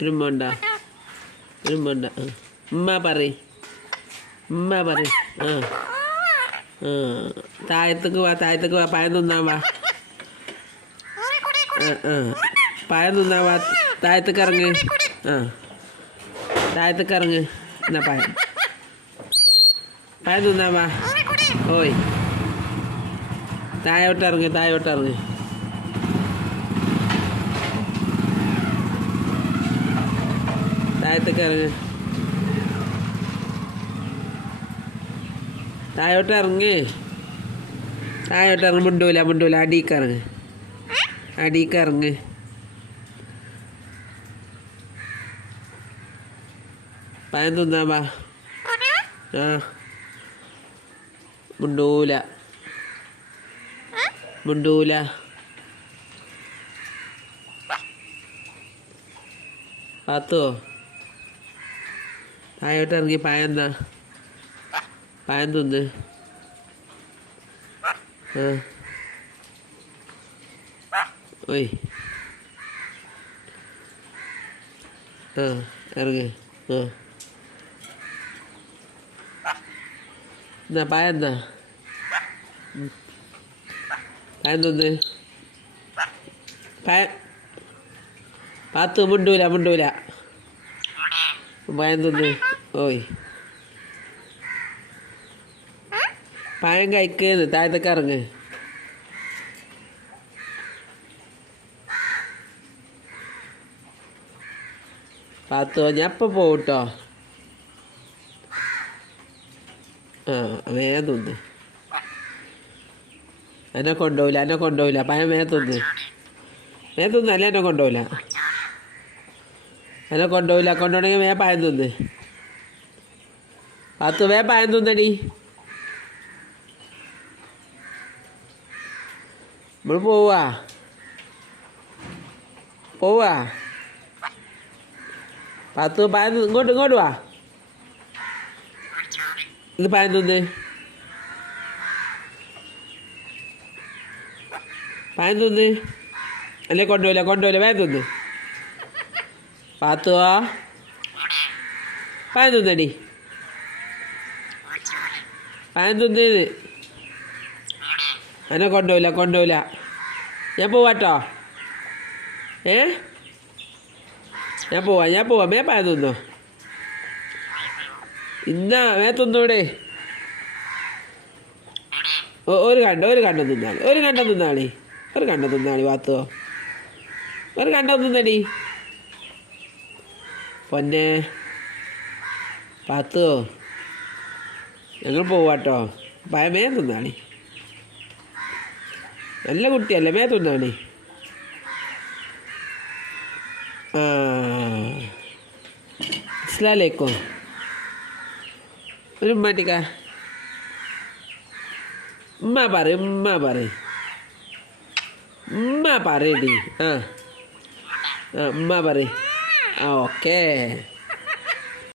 ഇരുമ്പണ്ട ഇരുമ്പണ്ട ഉമ്മ പറയും ഉമ്മ പറയും താഴത്തേക്ക് വാ പഴം തിന്നാൻ വാ പഴം തിന്നാൻ വാ താഴത്തേക്ക് ഇറങ്ങ് താഴത്തേക്ക് ഇറങ്ങ് എന്നാ പഴം തിന്നാൻ വാ ഓയ് താഴോട്ടിറങ്ങ് താഴത്തേക്ക് ഇറങ്ങ് താഴോട്ടിറങ്ങ് മുണ്ടൂല അടിയിക്കിറങ്ങ് പഴം തിന്നാൻ വാ മുണ്ടൂല പാത്തോ താഴോട്ടിറങ്ങി പഴം തിന്ന് ഓയ് ഇറങ്ങ് എന്നാ പഴം തിന്ന് പാത്തു മുണ്ടൂല പഴം തിന്ന് ഓയ് പഴം കഴിക്കുന്നു താഴത്തേക്ക് ഇറങ്ങ് പാത്തോ ഞാൻ ഇപ്പം പോട്ടോ വേഗം തിന്ന് എന്നെ കൊണ്ടുപോവില്ല പഴം വേഗം തിന്ന് അല്ല എന്നെ കൊണ്ടുപോവില്ല കൊണ്ടുപോകണമെങ്കിൽ വേഗം പഴം തിന്ന് പാത്തു വേഗം പഴം തിന്നടി നമ്മൾ പോവാ പാത്തു പഴം ഇങ്ങോട്ട് വാ ഇത് പഴം തിന്ന് അല്ലേ കൊണ്ടുപോയില്ല വേഗം തിന്ന് പാത്തു പഴം തിന്നടി പഴം തിന്ന് എന്നെ കൊണ്ടുപോയില്ല ഞാൻ പോവാട്ടോ ഞാൻ പോവാ മേ പഴം തിന്നോ ഇന്നാ മേ തിന്നൂടെ ഒരു കണ്ടം തിന്നാളി പാത്തോ ഒരു കണ്ടം തിന്നടി പൊന്നെ പാത്തോ ഞങ്ങൾ പോവാട്ടോ മേ തിന്നാളി നല്ല കുട്ടിയല്ലേ മേ തിന്നാളി അസ്സലാമലൈക്കും ഒരു ഉമ്മാട്ടിക്ക ഉമ്മ പറയടി ഉമ്മ പറ ഓക്കേ